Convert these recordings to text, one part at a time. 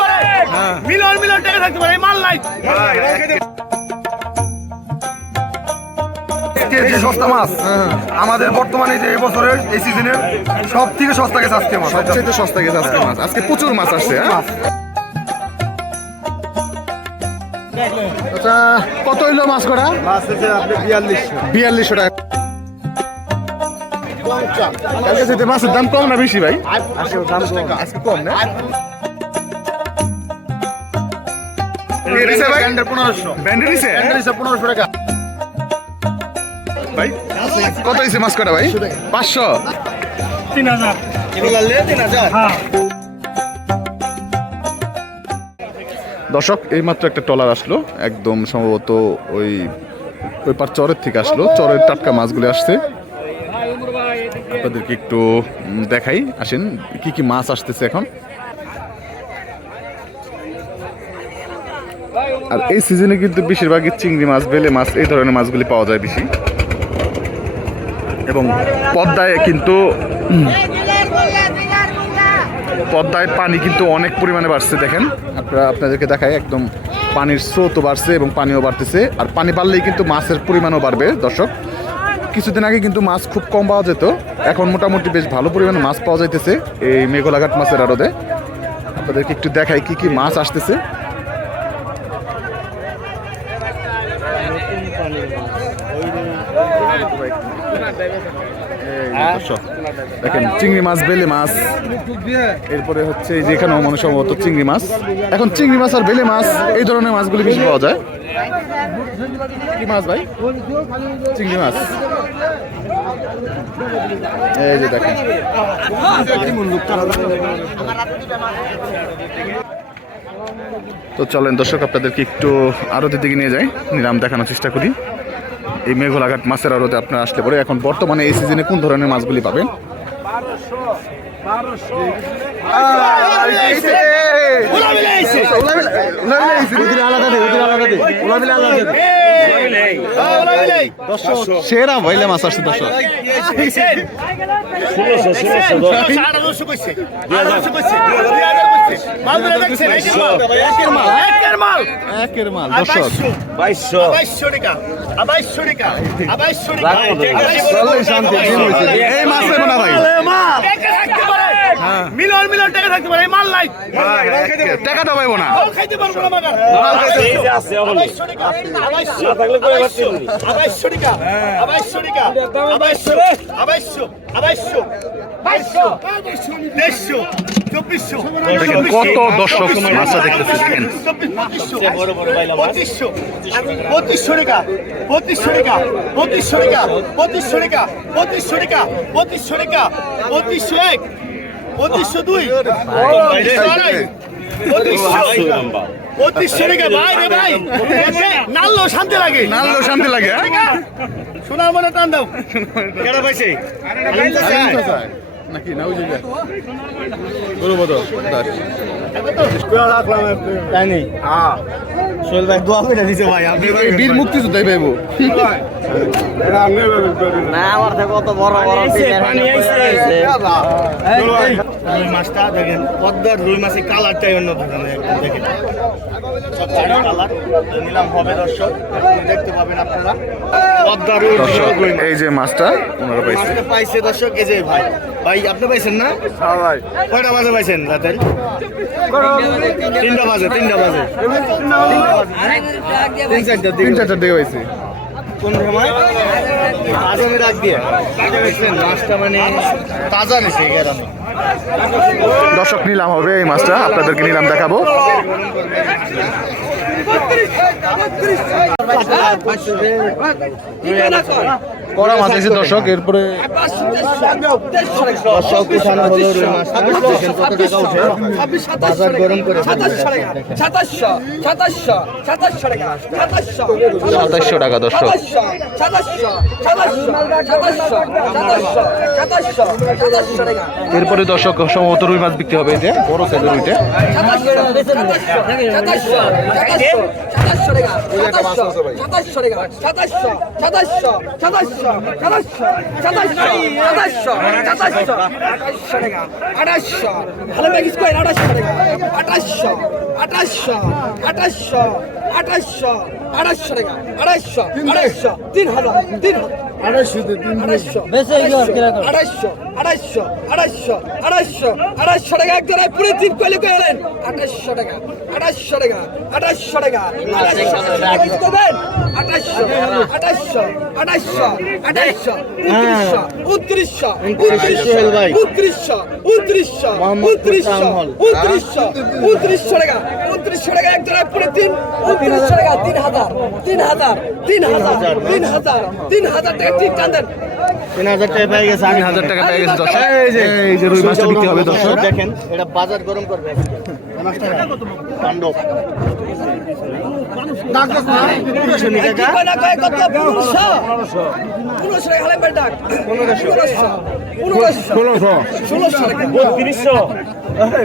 পারে? Million million টেকে থাকতে পারে? মাল নাই। যে সস্তা মাছ। আমাদের বর্তমানে যে এবছরের এই সিজনের সব থেকে সস্তা গেছে আজকে মাছ। সবচেয়ে সস্তা গেছে আজকে মাছ। আজকে প্রচুর মাছ আসছে হ্যাঁ? আচ্ছা কত হইল মাছ করা মাছ আছে আপনি বিয়াল্লিশশো বিয়াল্লিশশো টাকা। কালকে মাছের দাম কম না বেশি ভাই? আজকে কম না? ভাই? পনেরোশো? পনেরোশো টাকা। ভাই কত হয়েছে মাছ কটা ভাই? পাঁচশো? তিন হাজার। তিন হাজার দর্শক এইমাত্র একটা ট্রলার আসলো। একদম সম্ভবত ওই ওই পার চরের থেকে আসলো। চরের টাটকা মাছগুলি আসছে। আপনাদেরকে একটু দেখাই। আসেন কি কি মাছ আসতেছে এখন? আর এই সিজনে কিন্তু বেশিরভাগই চিংড়ি মাছ, বেলে মাছ, এই ধরনের মাছগুলি পাওয়া যায় বেশি। এবং পদ্মায় কিন্তু পদ্মায় পানি কিন্তু অনেক পরিমাণে বাড়ছে, দেখেন। আপনারা, আপনাদেরকে দেখায় একদম পানির স্রোতও বাড়ছে এবং পানিও বাড়তেছে। আর পানি বাড়লেই কিন্তু মাছের পরিমাণও বাড়বে, দর্শক। কিছুদিন আগে কিন্তু মাছ খুব কম পাওয়া যেত, এখন মোটামুটি বেশ ভালো পরিমাণে মাছ পাওয়া যাইতেছে এই মেঘলাঘাট মাছের আড়তে। আপনাদেরকে একটু দেখাই কি কি মাছ আসতেছে। দেখেন, চিংড়ি মাছ, বেলে মাছ। এরপরে হচ্ছে এই যে এখানেও মনে সম্ভবত চিংড়ি মাছ। এখন চিংড়ি মাছ আর বেলে মাছ, এই ধরনের মাছগুলি বেশি পাওয়া যায়? কি মাছ ভাই? চিংড়ি মাছ। এই যে দেখেন। তো চলেন, দর্শক, আপনাদেরকে একটু আরতের দিকে নিয়ে যাই। নিলাম দেখানোর চেষ্টা করি। এই মেঘলাঘাট মাছের আরতে আপনারা আসলে পরে। এখন বর্তমানে এই সিজনে কোন ধরনের মাছগুলি পাবেন? সেরা ভাইলে মাছ আসছে টাকা এই মাছ। পারে মিলিয়ন মিলিয়ন টাকা থাকতে পারে এই মাল নাই। টাকাটা পাইবো না। মাল খাইতে পারব না মাগার আড়াইশো টাকা। দেড়শো। চব্বিশশো। দেখেন কত দর্শক মাছটা দেখতেছে দেখেন। পঁচিশশো। পঁচিশশো টাকা। পঁচিশশো টাকা। পঁচিশশো টাকা। পঁচিশশো টাকা। পঁচিশশো টাকা। পঁচিশশো টাকা। পঁচিশশো এক। পঁচিশশো দুই। পঁচিশশো টাকা ভাই রে ভাই। নাললো শান্তি লাগে। নাললো শান্তি লাগে হ্যাঁ? সোনার মনে টান দাও। কেডা পাইছে? নাকি না ওই যে। রুই মাছের কালারটাই অন্য মাছ। এই যে মাছটা ওনারা পাইছে পাইছে দর্শক এই যে ভাই। ভাই আপনি পাইছেন না? কয়টা বাজে পাইছেন রাতের? তিনটা বাজে তিনটা বাজে। তিন চারটার তিন দিকে চারটার দিকে পাইছে কোন সময়? আজমে রাখ দিয়ে। দেখছেন মাছটা মানে তাজা নিছে দর্শক নিলাম হবে এই মাছটা। আপনাদেরকে নিলাম দেখাবো। কড়া মাছ আছে দর্শক এরপরে দর্শক পিছানো হলো রুই মাছটা কত টাকা উঠে বাজার গরম করে সাতাশশো টাকা দর্শক এরপরে দর্শক সম্ভবত রুই মাছ বিক্রি হবে এতে বড় সাইজের রুইটা সাতাশশো। টাকা। সাতাশশো। টাকা। সাতাশশো সাতাশশো সাতাশশো সাতাশশো সাতাশশো সাতাশশো সাতাশশো। টাকা আঠাশশো। ভালো ব্যাগিস কয়েন আঠাশশো টাকা। আঠাশশো আঠাশশো আঠাশশো আঠাশশো। আঠাশশো টাকা আঠাশশো আড়াইশো তিন হাজার তিন আড়াইশো আড়াইশো আড়াইশো আড়াইশো আড়াইশো আড়াইশো আড়াইশো টাকা এক জোড়ায় পুরো তিন কইলে কইলেন আড়াইশো টাকা আড়াইশো টাকা আড়াইশো টাকা আড়াইশো টাকা। করবেন আড়াইশো আড়াইশো আড়াইশো আড়াইশো উনত্রিশশো উনত্রিশশো উনত্রিশশো উনত্রিশশো উনত্রিশশো উনত্রিশশো উনত্রিশশো টাকা উনত্রিশশো টাকা এক জোড়ায় পুরো তিন উনত্রিশশো টাকা তিন হাজার তিন হাজার তিন হাজার তিন হাজার তিন হাজার টাকা ঠিক টান দেন তিন হাজার টাকা পেয়ে গেছে তিন হাজার টাকা পেয়ে গেছে দর্শক। এই যে রুই মাছটা বিক্রি হবে দর্শক। দেখেন এটা বাজার গরম করবে পাণ্ডব কি কয় না কয় কত পনেরোশো পনেরোশো টাকা। হালাই পাই ডাক পনেরোশো পনেরোশো ষোলোশো টাকা তিরিশশো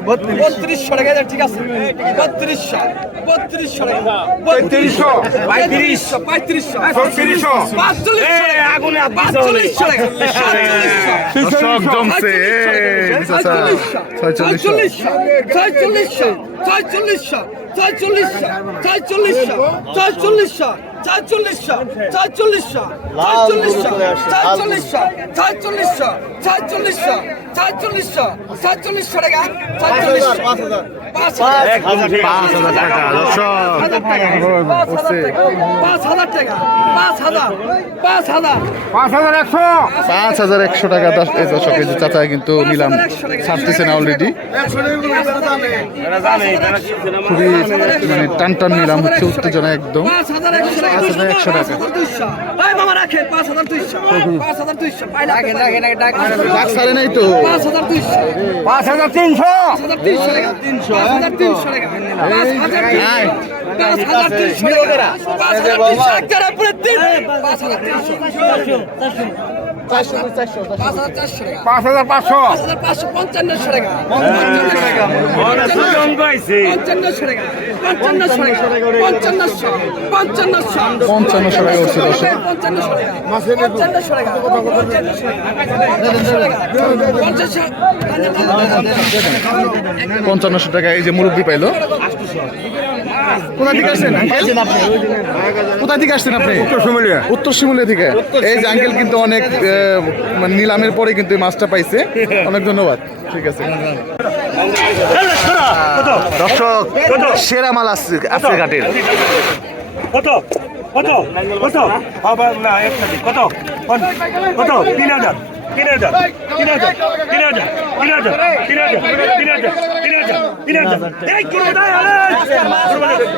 বত্রিশশো টাকা ঠিক আছে। বত্রিশশো। বত্রিশশো টাকা। পঁয়ত্রিশশো, পঁয়ত্রিশশো পঁয়ত্রিশশো। পাঁচচল্লিশশো সাতচল্লিশশো দর্শক জমছে ছয়চল্লিশশো ছয়চল্লিশশো ছয়চল্লিশশো ছয়চল্লিশশো ছয়চল্লিশশো ছয়চল্লিশশো ছয়চল্লিশশো ছয়চল্লিশশো টাকা ছয়চল্লিশশো পাঁচ হাজার টাকা পাঁচ হাজার টাকা পাঁচ হাজার পাঁচ হাজার পাঁচ হাজার একশো পাঁচ হাজার একশো টাকা দশ- এই যে চাচা কিন্তু নিলাম ছাড়তেছে না অলরেডি খুবই মানে টান টান নিলাম হচ্ছে উত্তেজনা একদম একশো টাকা ভাই মামা রাখে পাঁচ হাজার দুইশো পাঁচ হাজার দুইশো ডাক সারে নাই তো পাঁচ হাজার দুইশো পাঁচ হাজার তিনশো পাঁচ হাজার তিনশো টাকা তিনশো পাঁচ হাজার তিনশো টাকা পাঁচ হাজার পাঁচ হাজার তিনশো টাকা পাঁচ হাজার তিনশো টাকা পাঁচ হাজার তিনশো পাঁচ হাজার টাকা এই যে মুরব্বী পাইলো কোথা থেকে আসছেন? কোথা থেকে আসছেন আপনি? উত্তর শিমুলিয়া। উত্তর শিমুলিয়া থেকে। এই যে আঙ্কেল কিন্তু অনেক মানে নিলামের পরে কিন্তু এই মাছটা পাইছে। অনেক ধন্যবাদ। ঠিক আছে। দর্শক সেরা মাল আসছে আজকে ঘাটের কত? কত? কত? না কত? কত? তিন হাজার। তিন হাজার তিন হাজার তিন হাজার তিন হাজার তিন হাজার তিন হাজার তিন হাজার তিন হাজার এই কিলো দেয়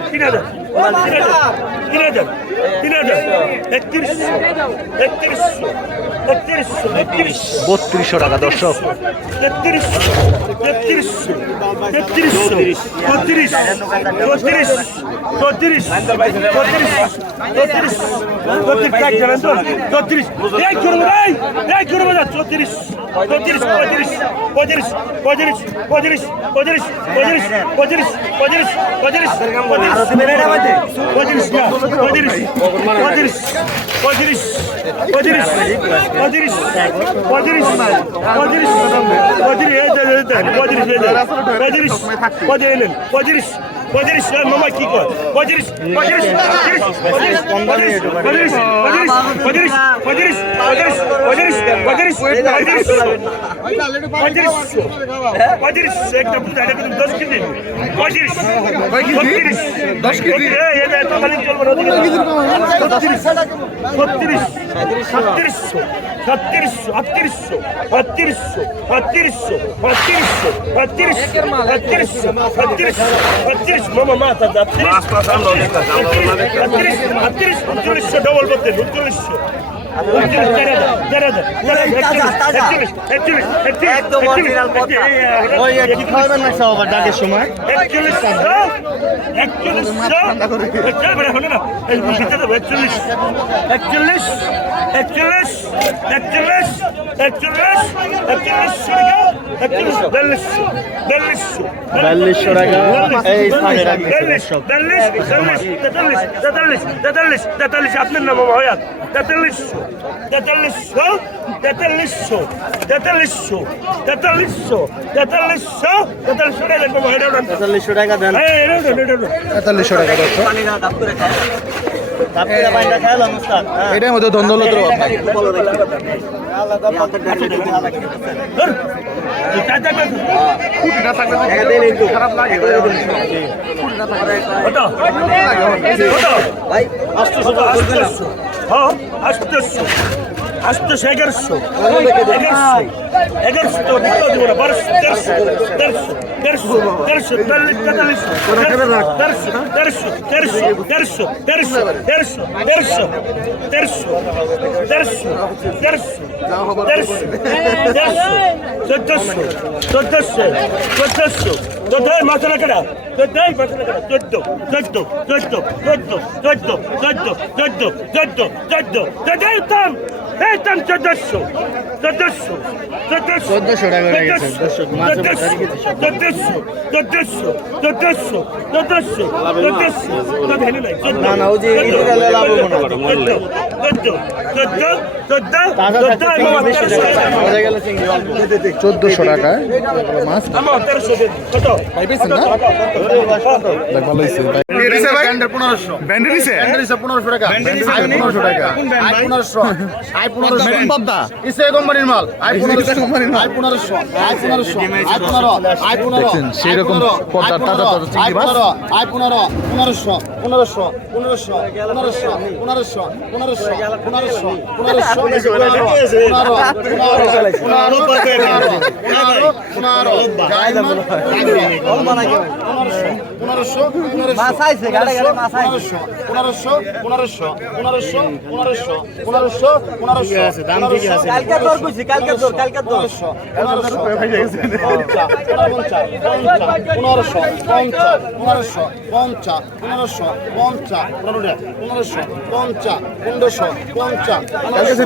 তিন হাজার তিন হাজার তিন হাজার তিন হাজার একত্রিশশো একত্রিশশো একত্রিশশো একত্রিশশো বত্রিশশো টাকা দর্শক তেত্রিশশো তেত্রিশশো তেত্রিশশো চৌত্রিশ চৌত্রিশ চৌত্রিশ চৌত্রিশ চৌত্রিশ চৌত্রিশ এক জানেন তো চৌত্রিশ এক করব এই এক করব না চৌত্রিশ চৌত্রিশ পঁয়ত্রিশ পঁয়ত্রিশ পঁয়ত্রিশ পঁয়ত্রিশ পঁয়ত্রিশ পঁয়ত্রিশ পঁয়ত্রিশ পঁয়ত্রিশ পঁয়ত্রিশ পঁয়ত্রিশ পঁয়ত্রিশ পঁয়ত্রিশ পঁয়ত্রিশ পঁয়ত্রিশ পঁয়ত্রিশ পঁয়ত্রিশ পঁয়ত্রিশ পঁয়ত্রিশ এই যে, এই যে, পঁয়ত্রিশ এই যে, পঁয়ত্রিশ পঁয়ত্রিশ এলেন পঁয়ত্রিশ পঁয়ত্রিশ মামা কি কয় পঁয়ত্রিশ পঁয়ত্রিশ পঁয়ত্রিশ পঁয়ত্রিশ পঁয়ত্রিশ পঁয়ত্রিশ পঁয়ত্রিশ পঁয়ত্রিশ পঁয়ত্রিশ পঁয়ত্রিশ পঁয়ত্রিশ পঁয়ত্রিশ পঁয়ত্রিশ একটা দশ কেজি পঁয়ত্রিশ পঁয়ত্রিশ দশ কেজি না ছত্রিশ ছত্রিশ Πατήρσου, πατήρσου, πατήρσου, πατήρσου, πατήρσου, πατήρσου, πατήρσου, πατήρσου, πατήρσου, μάμα μάτα τα πατήρσου, πατήρσου, πατήρσου, πατήρσου, πατήρσου, πατήρσου, πατήρσου, πατήρσου, বিয়াল্লিশশো টাকা এই তেতাল্লিশ তেতাল্লিশ তেতাল্লিশ তেতাল্লিশ তেতাল্লিশ আপনার নাম বাবা তেতাল্লিশশো তেতাল্লিশশো তেতাল্লিশশো তেতাল্লিশশো তেতাল্লিশশো তেতাল্লিশশো তেতাল্লিশশো টাকা দেন বাবা এটা তেতাল্লিশশো টাকা দেন। তেতাল্লিশশো টাকা এটার মধ্যে দ্বন্দ্বলত খারাপ লাগে। 아, 아쉽겠어. না? হ্যাঁ আটশোশো এগারোশো এগারোশো এগারোশো তো কত দিব না বারোশো তেরোশো তেরোশো তেরোশো তেরোশো তেতাল্লিশ তেতাল্লিশশো তেরোশো তেরোশো তেরোশো তেরোশো তেরোশো তেরোশো তেরোশো তেরোশো তেরোশো তেরোশো তেরোশো চোদ্দশো চোদ্দশো চোদ্দশো চোদ্দ মাথা কেডা চোদ্দ মাথা কেডা চোদ্দ চোদ্দ চোদ্দ চোদ্দ চোদ্দ চোদ্দ চোদ্দ চোদ্দ চোদ্দ চোদ্দ উত্তম একদম চোদ্দশো চোদ্দশো হয়ে মাছ পনেরোশো টাকা পনেরোশো টাকা আই পনেরোশো মেরিন পদ্মা ইসে কোম্পানির মাল আই মাল। আই পনেরোশো আই পনেরোশো আই পনেরো আই পনেরো দেখছেন, সেই রকম পদ্মার তাজা তাজা চিংড়ি মাছ। আই পনেরো পনেরোশো পনেরোশো পনেরোশো পনেরোশো পনেরোশো পনেরোশো পনেরোশো পনেরোশো পনেরো পনেরো পনেরো পনেরো পনেরো পনেরোশো পনেরোশো পনেরোশো পনেরোশো পনেরোশো পনেরোশো পনেরোশো পনেরোশো দাম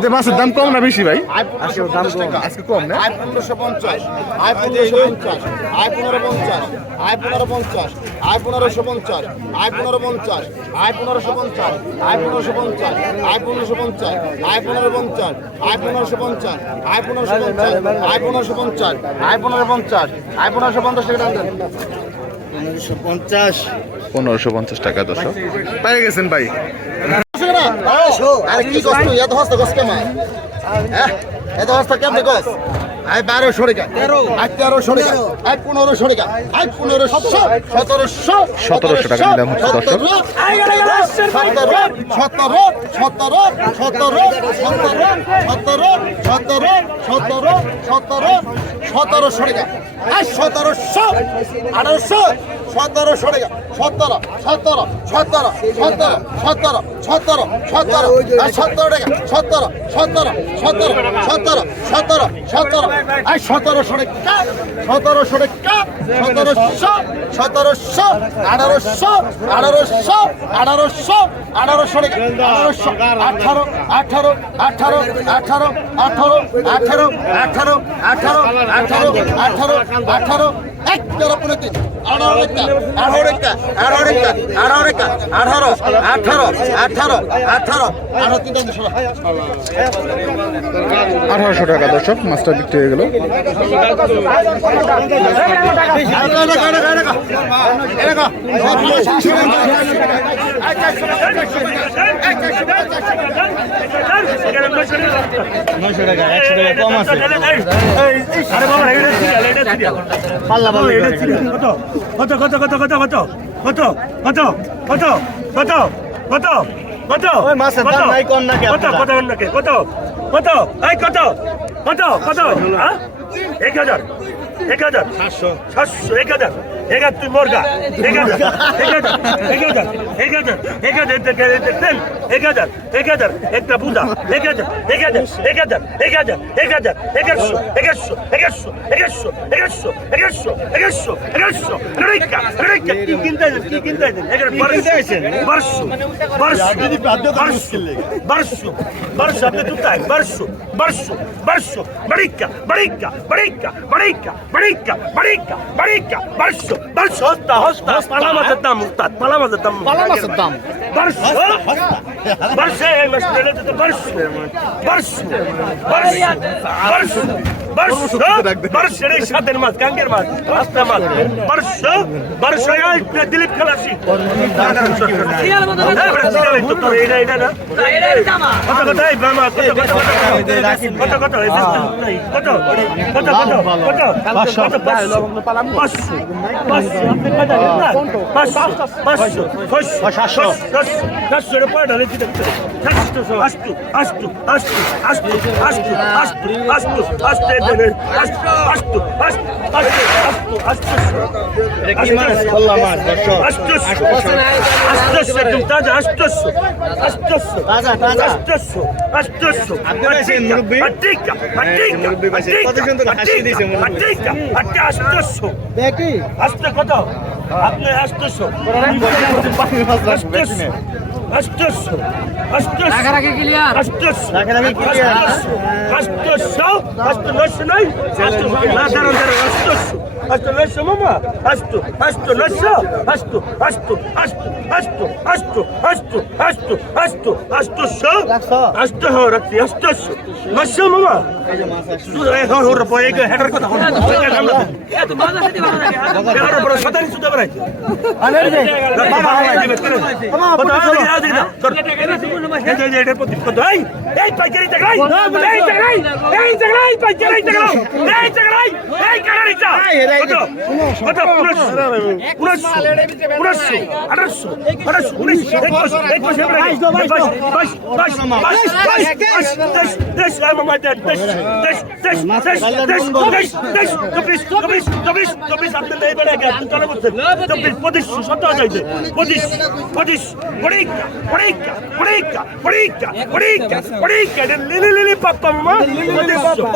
মাছের দাম কম না বেশি ভাই? আজকে কম না? আয় পঞ্চাশ। আয় পনেরোশো পঞ্চাশ। আয় পনেরো পঞ্চাশ। আয় পনেরো পঞ্চাশ। আয় পনেরোশো পঞ্চাশ। আয় পনেরো পঞ্চাশ। আয় পনেরোশো পঞ্চাশ। আয় পনেরোশো পনেরোশো পঞ্চাশ। আয় পনেরো পঞ্চাশ আই পনেরোশো পঞ্চাশ আয় পনেরোশো পঞ্চাশ আই পনেরোশো পঞ্চাশ আয় পনেরো পঞ্চাশ আয় পনেরোশো পঞ্চাশ টাকা দেন। পঞ্চাশ। পনেরোশো পঞ্চাশ টাকা দর্শক। পেয়ে গেছেন ভাই। আরে কি কষ্ট এত হস্ত কষ্ট কেমন? এত হস্ত কেমন কস আই বারোশো টাকা আয় তেরোশো টাকা আয় পনেরোশো টাকা আয় পনেরোশো সতেরোশো সতেরোশো টাকা দাম হচ্ছে দর্শক। সতেরো সতেরো সতেরো সতেরো সতেরো সতেরো সতেরো সতেরো সতেরো সতেরোশো টাকা আয় সতেরোশো আঠারোশো সতেরোশো টাকা সতেরো সতেরো সতেরো সতেরো সতেরো সতেরো সতেরো আর সতেরো টাকা সতেরো সতেরো সতেরো সতেরো সতেরো সতেরো আর সতেরোশো টাকা সতেরোশো টাকা সতেরোশো সতেরোশো আঠারোশো আঠারোশো আঠারোশো আঠারোশো আঠারোশো আঠারো আঠারো আঠারো আঠারো আঠারো আঠারো আঠারো আঠারো আঠারো আঠারো আঠারো এক তেরো পনেরো আঠারো আঠারো আঠারো আঠারো আঠারোশো টাকা দর্শক মাছটা বিক্রি হয়ে গেল। নয়শো টাকা একশো টাকা কম আছে। কত কত কত কত কত কত কত কত কত কত কত মাছের দাম নাই কম নাকি কত? কত নাকি কত কত এই কত কত কত হ্যাঁ এক হাজার এক হাজার সাতশো সাতশো এক হাজার হাজার তুই মোরগা হাজার এক হাজার দেখেন এক হাজার এক হাজার একটা এক হাজার এক হাজার এক হাজার এগারোশো এগারোশো এগারোশো এগারোশো এগারোশো এগারোশো এগারোশো এগারোশো রেখা রেখা কি কিনতে কি কিনতে এগারো বারোশো বারোশো বারোশো বারোশো আপনি কোথায় বারোশো বারোশো বারোশো বাড়িকা বাড়িকা বাড়িকা বাড়িকা বাড়িকা বাড়িকা বাড়িকা বারোশো বার সস্তা হস্তা। পালা মাছের দাম উস্তাদ পালা মাছের দাম। পালা মাছের দাম। বার্ষ বার্ষে এই মাছ নিলে তো বার্ষ বার্ষ বার্ষ বার্ষ বারোশো বারোশো এই সাতের মাছ গাঙ্গের মাছ পাঁচটা মাছ বারোশো এই দিলীপ খালাসি এটা এটা না কত কত এই মামা কত কত আপনি আসতেছ আষ্টশো আষ্টশো আষ্টশো আষ্টশো আষ্টশো আষ্টশো নয় আষ্টশো দাঁড়ান দাঁড়ান আষ্টশো। আষ্ট নশো মামা আষ্ট আষ্ট নশো আষ্ট আষ্ট আষ্ট আষ্ট আষ্ট আষ্ট আষ্ট আষ্ট আষ্টশো আষ্ট হ রাখছি আষ্টশো নশো মামা হর পরে হেডার কথা এগারো বড় শতানি সুদা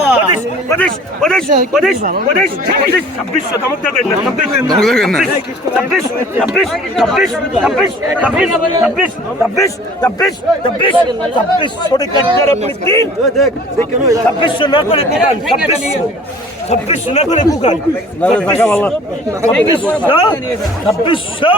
পঁচিশ পঁচিশ পঁচিশ পঁচিশ পঁচিশ পঁচিশ ছাব্বিশশো ধমক দেবেন না ধমক দেবেন না। ছাব্বিশ ছাব্বিশ ছাব্বিশ ছাব্বিশ ছাব্বিশ ছাব্বিশ ছাব্বিশ ছাব্বিশ ছাব্বিশ ছাব্বিশ ছোটে কাটতে আপনি তিন ছাব্বিশশো না করে কুকান ছাব্বিশশো ছাব্বিশশো না করে কুকান ছাব্বিশশো ছাব্বিশশো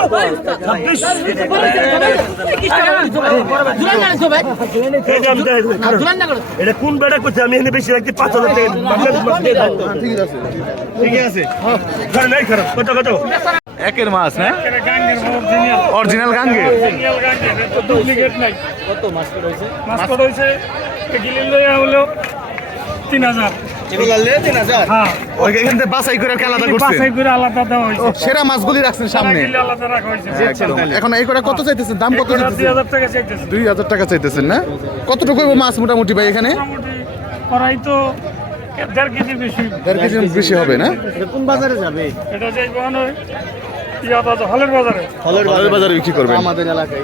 এটা কোন বেড়া করছে? আমি এনে বেশি রাখছি পাঁচ হাজার টাকা। ঠিক আছে? খারাপ নাই খারাপ। কত কত? একের মাছ না অরিজিনাল গাঙ্গে। ডুপ্লিকেট নাই কত মাছ হয়েছে? মাছ কত হয়েছে হলো তিন হাজার। সেরা মাছগুলি রাখছেন সামনে। এখন এই করে কত চাইতেছেন? দাম কত দুই হাজার টাকা চাইতেছেন। না? কতটুকু মাছ মোটামুটি এখানে? তো বেশি। হবে না? আমাদের এলাকায়।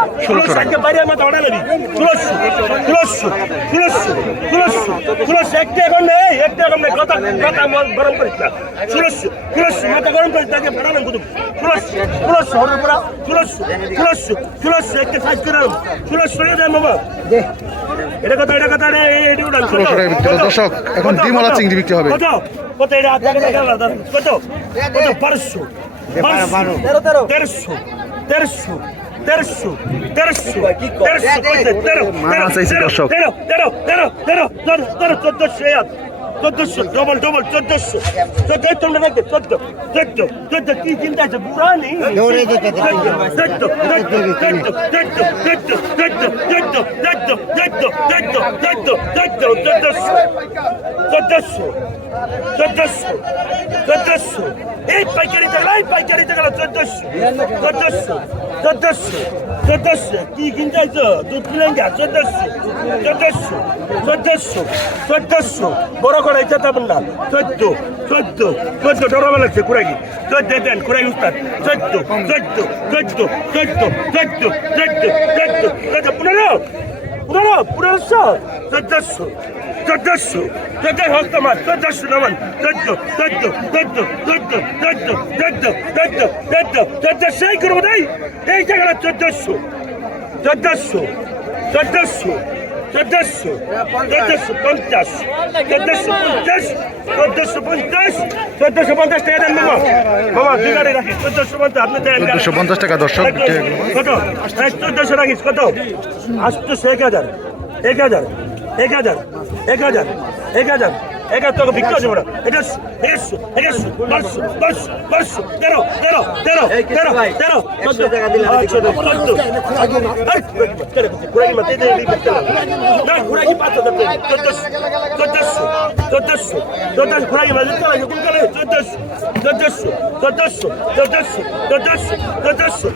দর্শক এখন ডিমলা চিংড়ি বিক্রি হবে। কত? কত? এটা কত? কত? তেরোশো তেরোশো তেরোশো তেরো দর্শক। তেরো তেরো তেরো তেরো তেরো তেরো চোদ্দশো এক চোদ্দশো ডবল ডবল চোদ্দশো চোদ্দ তোমরা রাখবে চোদ্দ চোদ্দ চোদ্দ কি চিন্তা আছে বুড়া নেই চোদ্দ চোদ্দ চোদ্দ চোদ্দ চোদ্দ চোদ্দ চোদ্দ চোদ্দ চোদ্দ চোদ্দ চোদ্দ চোদ্দ চোদ্দশো চোদ্দশো চোদ্দশো চোদ্দশো এই পাইকারি টাকা এই পাইকারি টাকা চোদ্দশো চোদ্দশো চোদ্দশো চোদ্দশো। কি কিনতেছো? দুধ কিনেন যা চোদ্দশো চোদ্দশো চোদ্দশো চোদ্দশো। বড় করে চেতাবেন না চোদ্দ চোদ্দ চোদ্দ ডরাবে লাগছে কুড়াকি চোদ্দ দেন, কুড়াই উস্তাদ। চোদ্দ চোদ্দ চোদ্দ চোদ্দ চোদ্দ চোদ্দ চোদ্দ। চোদ্দ, পনেরো? পনেরো পনেরোশো চোদ্দশো চোদ্দশো চোদ্দ হস্ত মাস চোদ্দশো নমান চোদ্দ চোদ্দ চোদ্দ চোদ্দ চোদ্দ চোদ্দ চোদ্দ চোদ্দ চোদ্দ, সেই করব নাই এই জায়গাটা চোদ্দশো চোদ্দশো চোদ্দশো। চোদ্দশো চোদ্দশো পঞ্চাশ চোদ্দশো পঞ্চাশ চোদ্দশো পঞ্চাশ চোদ্দশো পঞ্চাশ টাকা দেন মামা মামা দুই গাড়ি রাখি চোদ্দশো পঞ্চাশ আপনি দেন চোদ্দশো পঞ্চাশ টাকা দর্শক কত? চোদ্দশো রাখিস কত? আটশো এক হাজার এক হাজার এক হাজার এক হাজার এক হাজার। এটা তোকে ভিক্ষা দেবো না। এটা একশো একশো দশশো দশশো দশশো তেরো তেরো তেরো তেরো তেরো চোদ্দশো চোদ্দশো চোদ্দশো চোদ্দশো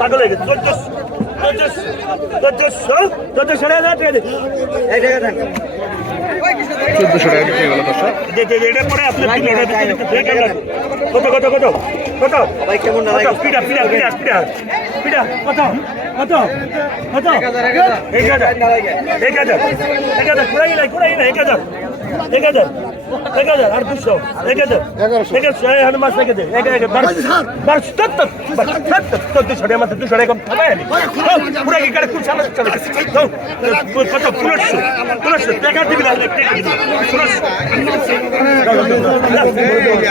পাগল হয়ে গেছে চোদ্দশো চোদ্দশো চোদ্দশো টাকা ঠিক আছে এই টাকা থাকে। চোদ্দশো টাকা বিক্রি হলো দর্শক। এটা পরে আপনার তিন হাজার কত কত কত? কত? পিঠা পিঠা পিঠা পিঠা। পিঠা কত? কত? কত? এক হাজার এক হাজার। এক হাজার। এক হাজার এক হাজার। এক হাজার এক হাজার আর দুশো। এক হাজার এক হাজার ছয় হাজার মাস এক হাজার এক হাজার বারোশো। তত্তর চোদ্দশো টাকা মাত্র দুশো টাকা থামাই আমি পুরো কি গাড়ি খুব সামনে চলে কত পুরোশো পুরোশো দেখা দিবি না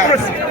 পুরোশো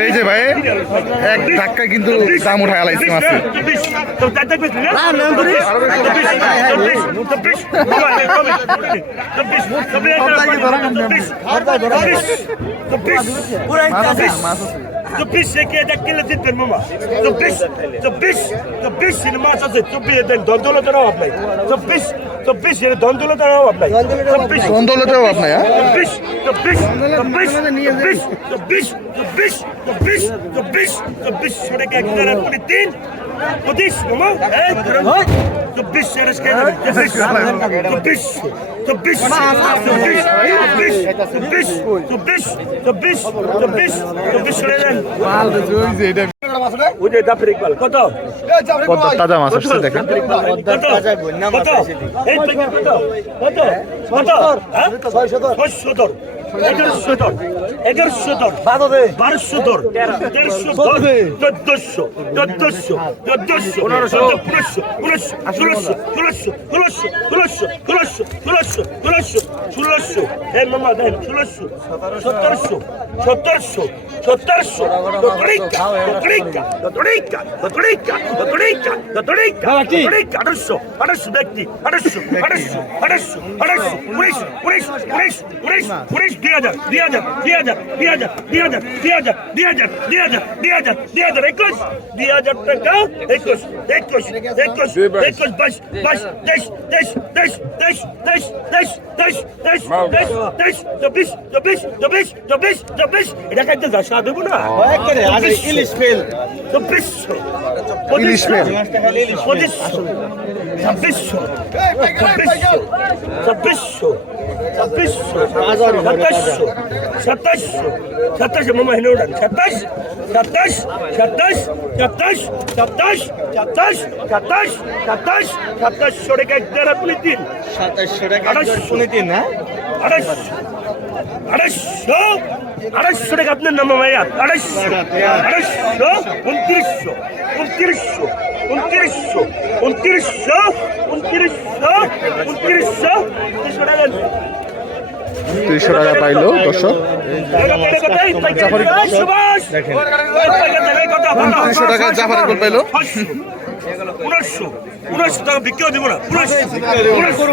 এই যে ভাই এক ধাক্কা কিন্তু দাম উঠায় আলাইছে মাছে মাছ তো চার চার পিস না চব্বিশ চব্বিশ চব্বিশ চব্বিশ চব্বিশ চব্বিশ চব্বিশ চব্বিশ চব্বিশ একে এটা কিলো দিতেন মামা চব্বিশ চব্বিশ চব্বিশ মাছ আছে চব্বিশ দেন দন্দলতার অভাব নাই চব্বিশ চব্বিশ এর দন্দলতার অভাব নাই চব্বিশ দ্বন্দ্বলতেও আপনার হ্যাঁ চব্বিশ চব্বিশ চব্বিশ চব্বিশ চব্বিশ চব্বিশ চব্বিশ চব্বিশ চব্বিশ পঁচিশ চব্বিশ চব্বিশ চব্বিশ চব্বিশ চব্বিশ চব্বিশ চব্বিশ চব্বিশ চব্বিশ সরে যান কত তাজা মাছ আসছে দেখেন কত কত কত কত কত হ্যাঁ ছয়শো দর এগারোশো দর এগারোশো দর বারোশো দর তেরোশো দর চোদ্দশো। চোদ্দশো। চোদ্দশো। পনেরোশো। পনেরোশো পনেরোশো ষোলোশো। ষোলোশো। ষোলোশো। ষোলোশো। ষোলোশো। ষোলোশো। ষোলোশো। এই মামা দেন। ষোলোশো। সতেরোশো। সতেরোশো। সতেরোশো। দতরিকা। দতরিকা। দতরিকা। দতরিকা। দতরিকা। দতরিকা। দতরিকা। আঠারোশো। আঠারোশো ব্যক্তি। আঠারোশো। আঠারোশো। আঠারোশো। আঠারোশো। উনিশ। উনিশ। উনিশ। উনিশ। উনিশ। দুই হাজার। দুই হাজার। দুই হাজার। দুই হাজার দুই হাজার দুই হাজার দুই হাজার দুই হাজার দুই হাজার দুই হাজার একুশ দুই হাজার টাকা একুশ একুশ একুশ একুশ বাইশ বাইশ তেইশ তেইশ তেইশ তেইশ তেইশ তেইশ তেইশ তেইশ তেইশ তেইশ চব্বিশ চব্বিশ চব্বিশ চব্বিশ চব্বিশ। এটা খাইতে যা স্বাদ হব না। ইলিশ ফেল। চব্বিশশো ইলিশ ফেল। ছাব্বিশশো। ছাব্বিশশো। ছাব্বিশশো। ছাব্বিশশো। সাতাশশো। সাতাশশো। সাতাশশো। মামা হেনে উঠান। সাতাশ সাতাশ সাতাশ সাতাশ সাতাশ সাতাশ সাতাশ সাতাশ সাতাশশো টাকা এক দ্বারা পুলি তিন সাতাশশো টাকা আড়াইশো। তিন হ্যাঁ? আড়াইশো। আড়াইশো। আড়াইশো টাকা আপনার নাম মাইয়া আড়াইশো আড়াইশো উনত্রিশশো উনত্রিশশো উনত্রিশশো উনত্রিশশো উনত্রিশশো উনত্রিশশো তিনশো টাকা। তিরিশশো টাকা পাইলো দর্শক। তিনশো টাকা পাইলো। উনিশশো উনিশশো টাকা বিক্রিও দিব না উনিশশো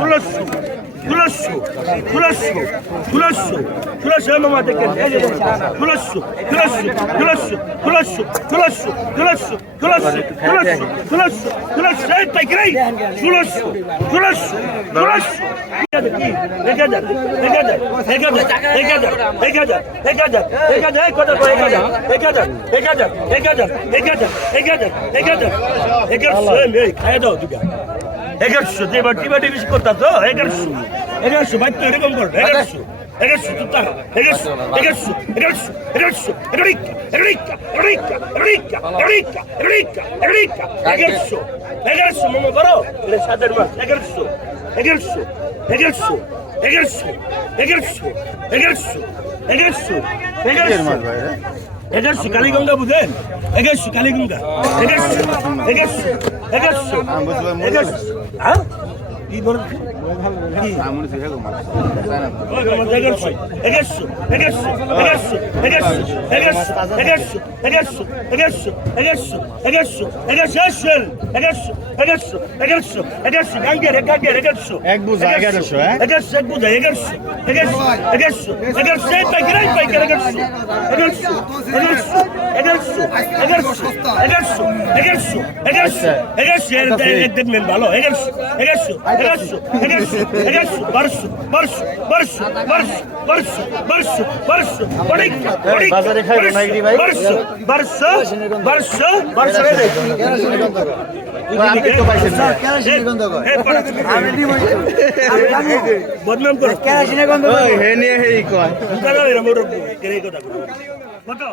উনিশশো ষোলোশো ষোলোশো ষোলোশো ষোলোশো মামা যে ষোলোশো ষোলোশো ষোলোশো ষোলোশো ষোলোশো ষোলোশো ষোলোশো ষোলোশো ষোলোশো ষোলোশো ষোলোশো ষোলোশো ষোলোশো এক হাজার এক হাজার এক হাজার এক হাজার এক হাজার এক হাজার এক হাজার এক হাজার এক হাজার এক হাজার এক হাজার এক হাজার এক হাজার এক হাজার এক হাজার এগারোশো এই খাই দাও দুটা এগারোশো এবার টিবা টিভি করতাম তো এগারোশো এগারোশো ভাই তো এরকম করবে এগারোশো এগারোশো তো টাকা এগারোশো এগারোশো এগারোশো এগারোশো এগারিকা এগারিকা এগারিকা এগারিকা এগারিকা এগারিকা এগারিকা এগারোশো এগারোশো মামা করো এটা সাতের মাস এগারোশো এগারোশো এগারোশো এগারোশো এগারোশো এগারোশো এগারোশো এগারোশো এটা শিকালিগঙ্গা বুঝেন? এটা শিকালিগঙ্গা এটা এটা এটা হ্যাঁ? কি বলছেন? এক বুঝা এগারোশো এগারোশো এক বুঝা এগারোশো এগারোশো এগারোশো এগারোশো এগারোশো এগারোশো এগারোশো এগারোশো এগারোশো এগারোশো এগারোশো এগারোশো দেখবেন ভালো এগারোশো এগারোশো এগারোশো এগারোশো এগারোশো বারোশো বারোশো বারোশো বারোশো বারোশো বারোশো বারোশো বারোশো বারোশো বারোশো বারোশো বারোশো বারোশো বদনাম করো হে নিয়ে হে কয় কথা